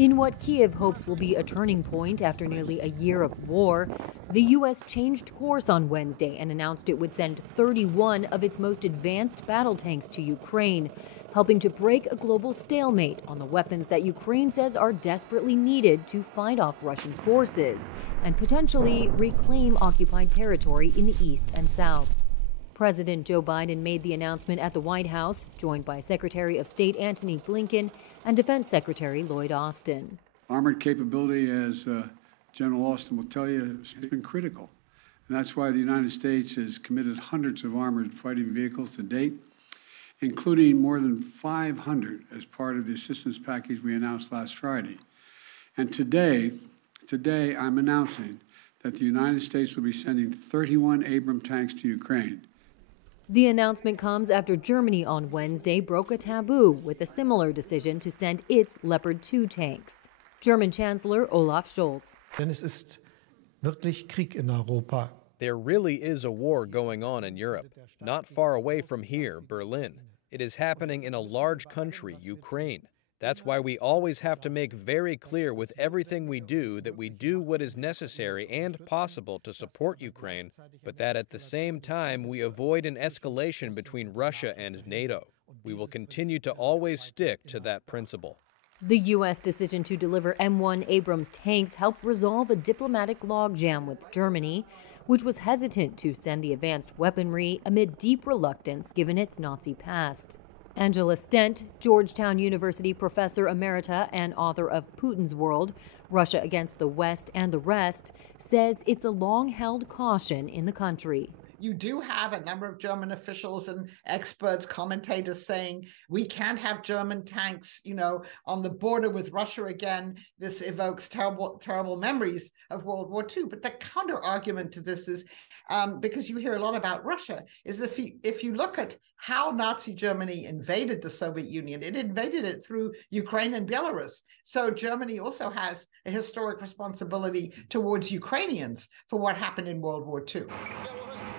In what Kyiv hopes will be a turning point after nearly a year of war, the U.S. changed course on Wednesday and announced it would send 31 of its most advanced battle tanks to Ukraine, helping to break a global stalemate on the weapons that Ukraine says are desperately needed to fight off Russian forces and potentially reclaim occupied territory in the east and south. President Joe Biden made the announcement at the White House, joined by Secretary of State Antony Blinken and Defense Secretary Lloyd Austin. Armored capability, as General Austin will tell you, has been critical. And that's why the United States has committed hundreds of armored fighting vehicles to date, including more than 500 as part of the assistance package we announced last Friday. And today I'm announcing that the United States will be sending 31 Abrams tanks to Ukraine. The announcement comes after Germany on Wednesday broke a taboo with a similar decision to send its Leopard 2 tanks. German Chancellor Olaf Scholz. Denn es ist wirklich Krieg in Europa. There really is a war going on in Europe, not far away from here, Berlin. It is happening in a large country, Ukraine. That's why we always have to make very clear with everything we do that we do what is necessary and possible to support Ukraine, but that at the same time we avoid an escalation between Russia and NATO. We will continue to always stick to that principle. The U.S. decision to deliver M1 Abrams tanks helped resolve a diplomatic logjam with Germany, which was hesitant to send the advanced weaponry amid deep reluctance given its Nazi past. Angela Stent, Georgetown University professor emerita and author of Putin's World, Russia Against the West and the Rest, says it's a long-held caution in the country. You do have a number of German officials and experts, commentators saying we can't have German tanks, on the border with Russia again. This evokes terrible memories of World War II. But the counter argument to this is, because you hear a lot about Russia, is if you look at how Nazi Germany invaded the Soviet Union, it invaded it through Ukraine and Belarus. So Germany also has a historic responsibility towards Ukrainians for what happened in World War II.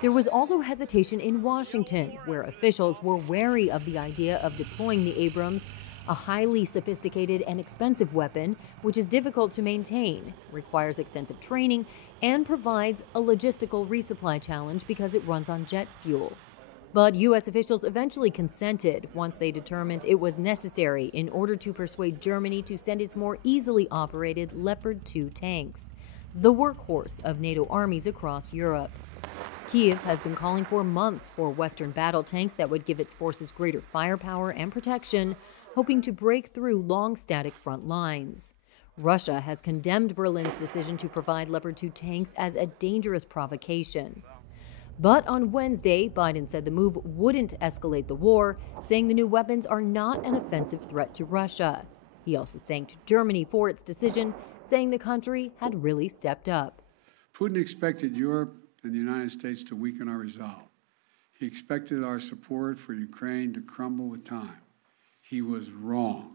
There was also hesitation in Washington, where officials were wary of the idea of deploying the Abrams, a highly sophisticated and expensive weapon, which is difficult to maintain, requires extensive training, and provides a logistical resupply challenge because it runs on jet fuel. But U.S. officials eventually consented once they determined it was necessary in order to persuade Germany to send its more easily operated Leopard 2 tanks, the workhorse of NATO armies across Europe. Kyiv has been calling for months for Western battle tanks that would give its forces greater firepower and protection, hoping to break through long static front lines. Russia has condemned Berlin's decision to provide Leopard 2 tanks as a dangerous provocation. But on Wednesday, Biden said the move wouldn't escalate the war, saying the new weapons are not an offensive threat to Russia. He also thanked Germany for its decision, saying the country had really stepped up. Putin expected Europe and the United States to weaken our resolve. He expected our support for Ukraine to crumble with time. He was wrong.